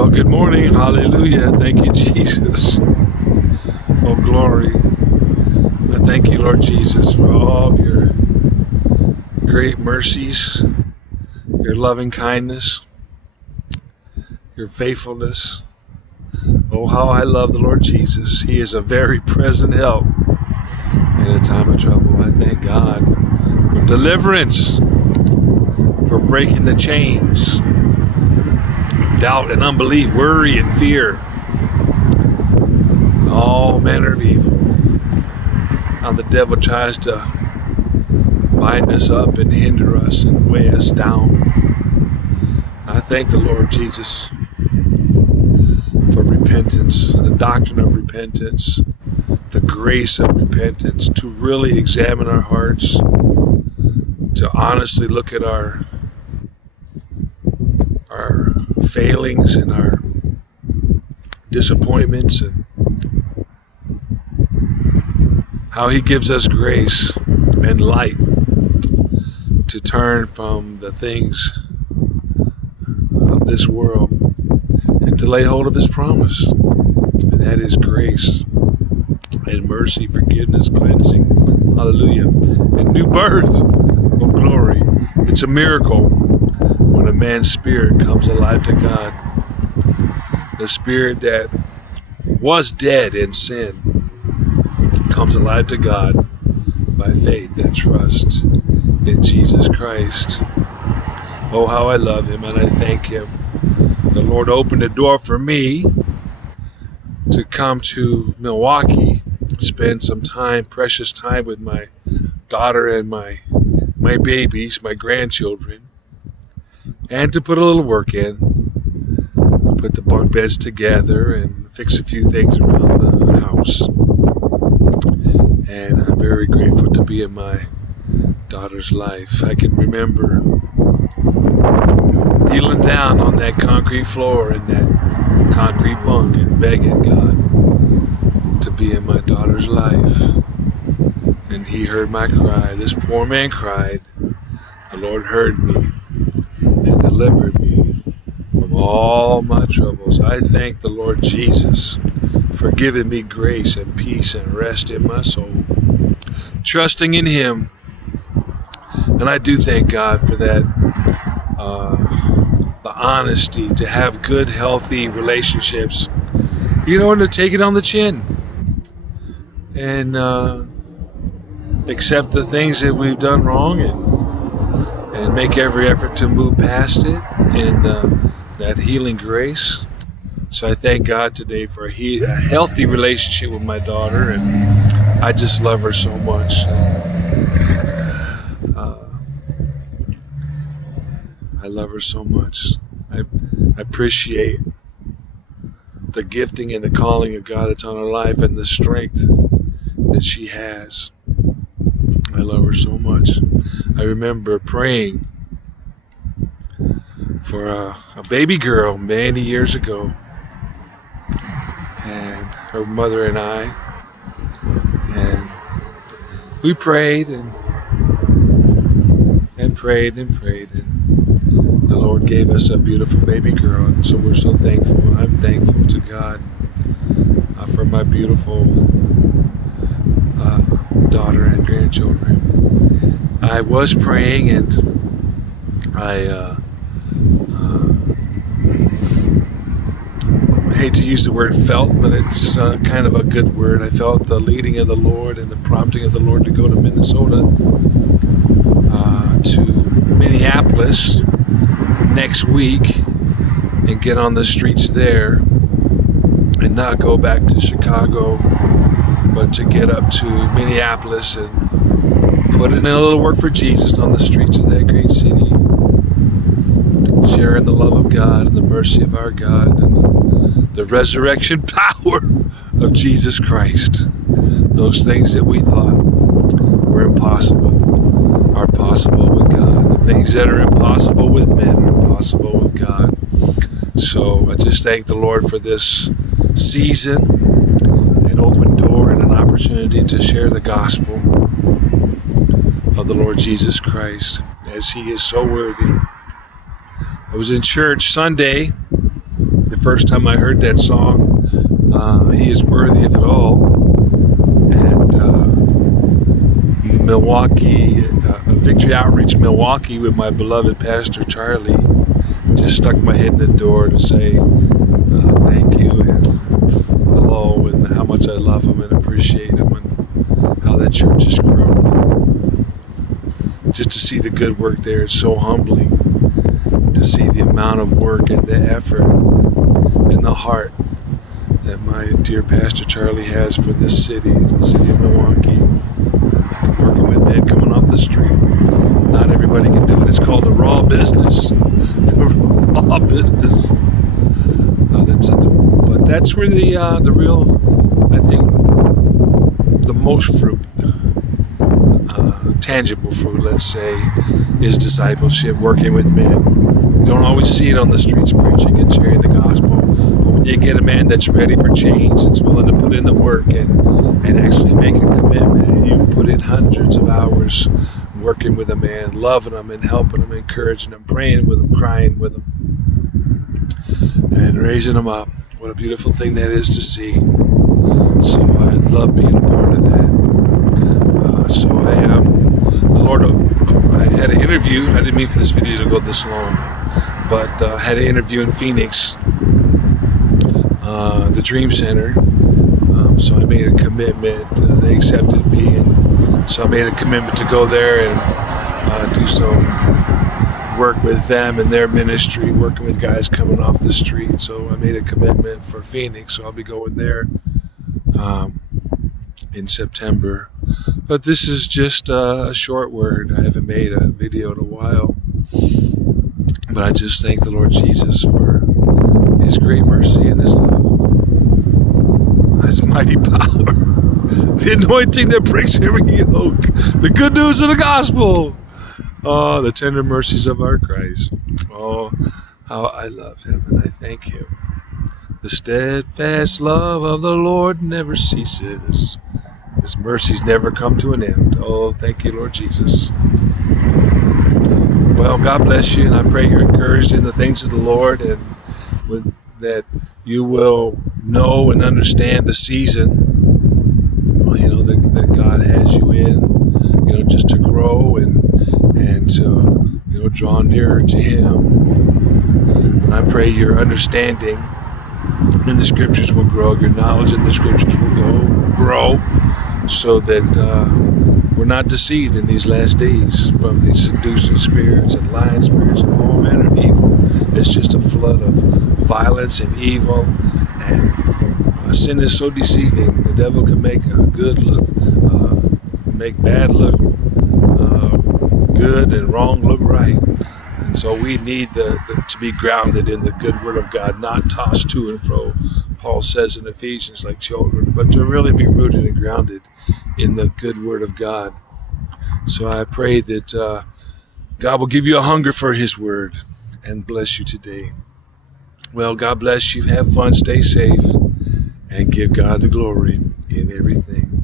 Well, good morning. Hallelujah. Thank you, Jesus. Oh, glory. I thank you, Lord Jesus, for all of your great mercies, your loving kindness, your faithfulness. Oh, how I love the Lord Jesus. He is a very present help in a time of trouble. I thank God for deliverance, for breaking the chains, doubt and unbelief, worry and fear, all manner of evil. How the devil tries to bind us up and hinder us and weigh us down. I thank the Lord Jesus for repentance, the doctrine of repentance, the grace of repentance, to really examine our hearts, to honestly look at our failings and our disappointments, and how He gives us grace and light to turn from the things of this world and to lay hold of His promise, and that is grace and mercy, forgiveness, cleansing, hallelujah, and new birth. Oh, glory. It's a miracle when a man's spirit comes alive to God. The spirit that was dead in sin comes alive to God by faith and trust in Jesus Christ. Oh, how I love Him and I thank Him. The Lord opened a door for me to come to Milwaukee, spend some time, precious time with my daughter and my babies, my grandchildren, and to put a little work in, put the bunk beds together and fix a few things around the house. And I'm very grateful to be in my daughter's life. I can remember kneeling down on that concrete floor in that concrete bunk and begging God to be in my daughter's life. And He heard my cry. This poor man cried. The Lord heard me and delivered me from all my troubles. I thank the Lord Jesus for giving me grace and peace and rest in my soul, trusting in Him. And I do thank God for that, the honesty to have good, healthy relationships, and to take it on the chin and accept the things that we've done wrong and make every effort to move past it and that healing grace. So I thank God today for a healthy relationship with my daughter, and I just love her so much. I love her so much. I appreciate the gifting and the calling of God that's on her life and the strength that she has. I love her so much. I remember praying for a baby girl many years ago, and her mother and I, and we prayed and prayed and prayed, and the Lord gave us a beautiful baby girl, and so we're so thankful. I'm thankful to God for my beautiful daughter and grandchildren. I was praying, and I hate to use the word felt, but it's kind of a good word. I felt the leading of the Lord and the prompting of the Lord to go to Minnesota, to Minneapolis next week and get on the streets there and not go back to Chicago, but to get up to Minneapolis and put in a little work for Jesus on the streets of that great city, sharing the love of God and the mercy of our God and the resurrection power of Jesus Christ. Those things that we thought were impossible are possible with God. The things that are impossible with men are possible with God. So I just thank the Lord for this season, an open door and an opportunity to share the gospel of the Lord Jesus Christ, as He is so worthy. I was in church Sunday, the first time I heard that song. He is worthy of it all. And Milwaukee, Victory Outreach Milwaukee with my beloved Pastor Charlie just stuck my head in the door to say thank you and hello and how much I love him and appreciate him and how that church has grown. Just to see the good work there, it's so humbling to see the amount of work and the effort and the heart that my dear Pastor Charlie has for this city, the city of Milwaukee, working with men coming off the street. Not everybody can do it. It's called the raw business. The raw business. But that's where the real, I think, the most fruit, tangible fruit, let's say, is discipleship, working with men. You don't always see it on the streets preaching and sharing the gospel. But when you get a man that's ready for change, that's willing to put in the work and actually make a commitment, and you put in hundreds of hours working with a man, loving him and helping him, encouraging him, praying with him, crying with him, and raising him up. What a beautiful thing that is to see. So I love being a part of that. So I am. The Lord, I had an interview. I didn't mean for this video to go this long, but had an interview in Phoenix, the Dream Center. So I made a commitment. They accepted me, and so I made a commitment to go there and do some work with them and their ministry, working with guys coming off the street. So I made a commitment for Phoenix, so I'll be going there in September. But this is just a short word. I haven't made a video in a while. But I just thank the Lord Jesus for His great mercy and His love. His mighty power. The anointing that breaks every yoke. The good news of the gospel. Oh, the tender mercies of our Christ. Oh, how I love Him and I thank Him. The steadfast love of the Lord never ceases. His mercies never come to an end. Oh, thank you, Lord Jesus. Well, God bless you, and I pray you're encouraged in the things of the Lord, and that you will know and understand the season, that God has you in, just to grow and to, draw nearer to Him. And I pray your understanding in the Scriptures will grow, your knowledge in the Scriptures will grow, so that we're not deceived in these last days from these seducing spirits and lying spirits and all manner of evil. It's just a flood of violence and evil, and sin is so deceiving. The devil can make a good look, make bad look good, and wrong look right. And so we need to be grounded in the good Word of God, not tossed to and fro. Paul says in Ephesians, like children, but to really be rooted and grounded in the good Word of God. So I pray that God will give you a hunger for His Word and bless you today. Well, God bless you. Have fun, stay safe, and give God the glory in everything.